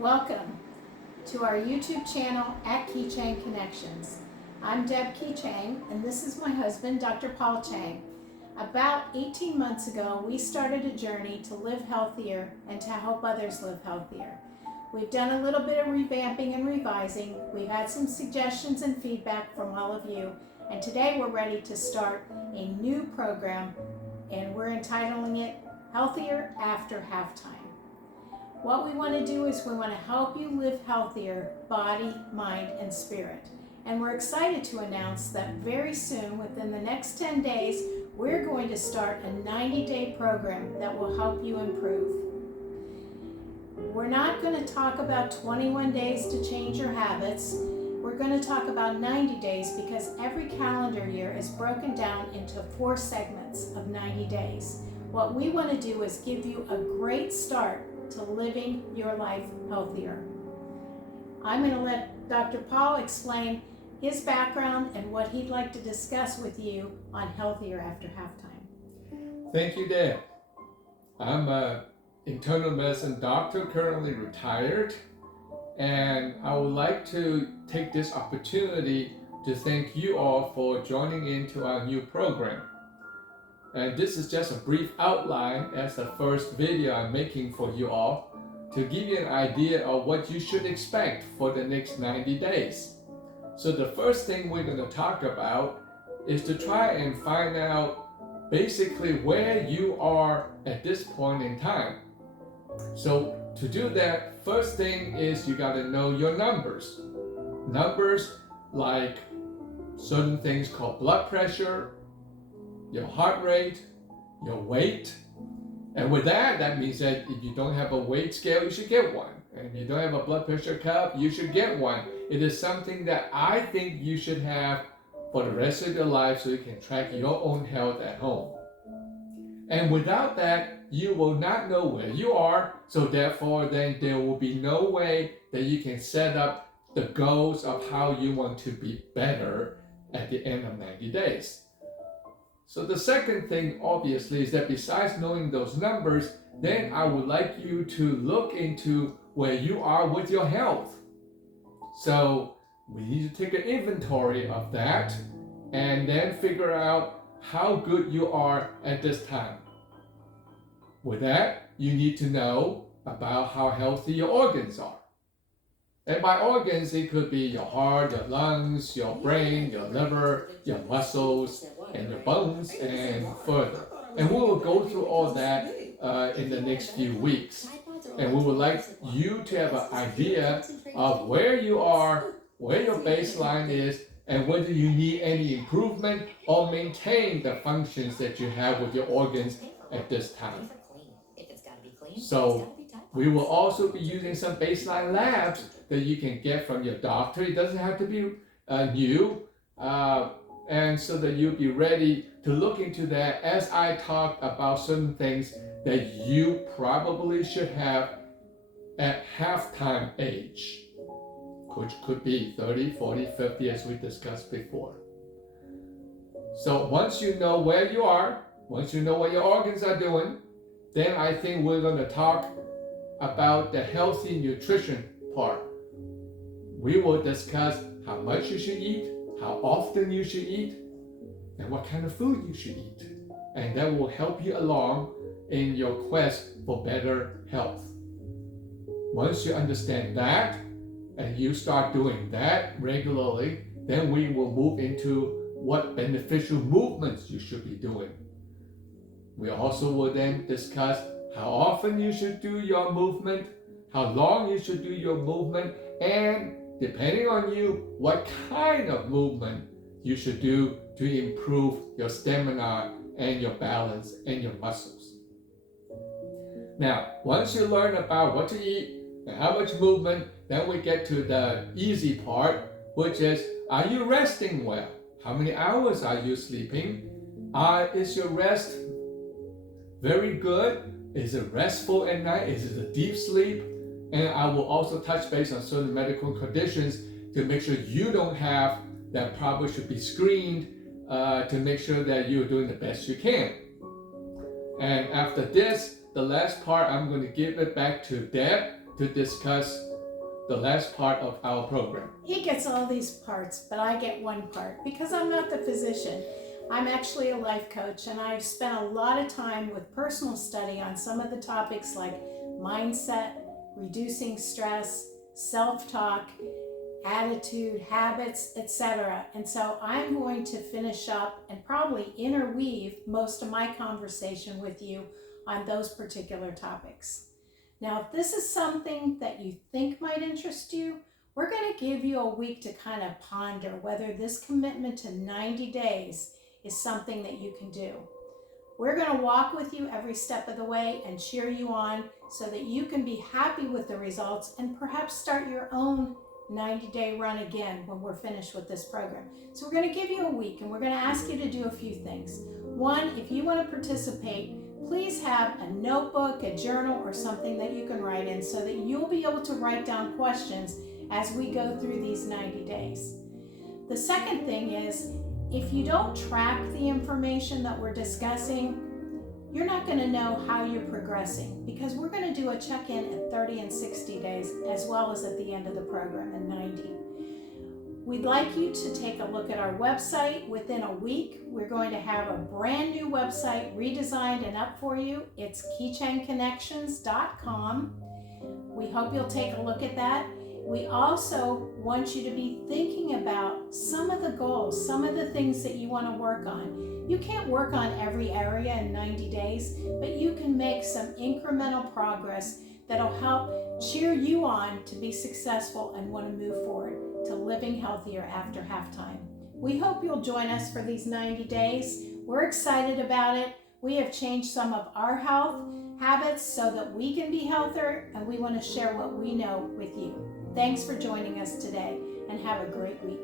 Welcome to our YouTube channel at Chang Connections. I'm Deb Chang, and this is my husband, Dr. Paul Chang. About 18 months ago, we started a journey to live healthier and to help others live healthier. We've done a little bit of revamping and revising. We've had some suggestions and feedback from all of you, and today we're ready to start a new program, and we're entitling it Healthier After Halftime. What we want to do is we want to help you live healthier, body, mind, and spirit. And we're excited to announce that very soon, within the next 10 days, we're going to start a 90-day program that will help you improve. We're not going to talk about 21 days to change your habits. We're going to talk about 90 days because every calendar year is broken down into 4 segments of 90 days. What we want to do is give you a great start to living your life healthier. I'm going to let Dr. Paul explain his background and what he'd like to discuss with you on Healthier After Halftime. Thank you, Deb. I'm an internal medicine doctor, currently retired, and I would like to take this opportunity to thank you all for joining into our new program. And this is just a brief outline as the first video I'm making for you all to give you an idea of what you should expect for the next 90 days. So the first thing we're going to talk about is to try and find out basically where you are at this point in time. So to do that, first thing is you got to know your numbers. Numbers like certain things called blood pressure, your heart rate, your weight. And with that, that means that if you don't have a weight scale, you should get one. And if you don't have a blood pressure cuff, you should get one. It is something that I think you should have for the rest of your life so you can track your own health at home. And without that, you will not know where you are. So therefore, then there will be no way that you can set up the goals of how you want to be better at the end of 90 days. So the second thing, obviously, is that besides knowing those numbers, then I would like you to look into where you are with your health. So we need to take an inventory of that and then figure out how good you are at this time. With that, you need to know about how healthy your organs are. And by organs, it could be your heart, your lungs, your brain, your liver, your muscles, and your bones, and further. And we will go through all that in the next few weeks. And we would like you to have an idea of where you are, where your baseline is, and whether you need any improvement or maintain the functions that you have with your organs at this time. So we will also be using some baseline labs that you can get from your doctor. It doesn't have to be new, and so that you'll be ready to look into that as I talk about certain things that you probably should have at halftime age, which could be 30, 40, 50 as we discussed before. So once you know where you are, once you know what your organs are doing, then I think we're going to talk about the healthy nutrition part. We will discuss how much you should eat, how often you should eat, and what kind of food you should eat. And that will help you along in your quest for better health. Once you understand that, and you start doing that regularly, then we will move into what beneficial movements you should be doing. We also will then discuss how often you should do your movement, how long you should do your movement, and depending on you, what kind of movement you should do to improve your stamina and your balance and your muscles. Now, once you learn about what to eat and how much movement, then we get to the easy part, which is, are you resting well? How many hours are you sleeping? Is your rest very good? Is it restful at night? Is it a deep sleep? And I will also touch base on certain medical conditions to make sure you don't have that probably should be screened to make sure that you're doing the best you can. And after this, the last part, I'm going to give it back to Deb to discuss the last part of our program. He gets all these parts, but I get one part because I'm not the physician. I'm actually a life coach, and I've spent a lot of time with personal study on some of the topics like mindset, reducing stress, self-talk, attitude, habits, etc. And so I'm going to finish up and probably interweave most of my conversation with you on those particular topics. Now, if this is something that you think might interest you, we're going to give you a week to kind of ponder whether this commitment to 90 days is something that you can do. We're going to walk with you every step of the way and cheer you on so that you can be happy with the results and perhaps start your own 90-day run again when we're finished with this program. So we're going to give you a week, and we're going to ask you to do a few things. One, if you want to participate, please have a notebook, a journal, or something that you can write in so that you'll be able to write down questions as we go through these 90 days. The second thing is, if you don't track the information that we're discussing, you're not going to know how you're progressing, because we're going to do a check-in at 30 and 60 days as well as at the end of the program in 90. We'd like you to take a look at our website. Within a week, we're going to have a brand new website redesigned and up for you. It's keychangconnections.com. We hope you'll take a look at that. We also want you to be thinking about some of the goals, some of the things that you want to work on. You can't work on every area in 90 days, but you can make some incremental progress that'll help cheer you on to be successful and want to move forward to living healthier after halftime. We hope you'll join us for these 90 days. We're excited about it. We have changed some of our health habits so that we can be healthier, and we want to share what we know with you. Thanks for joining us today, and have a great week.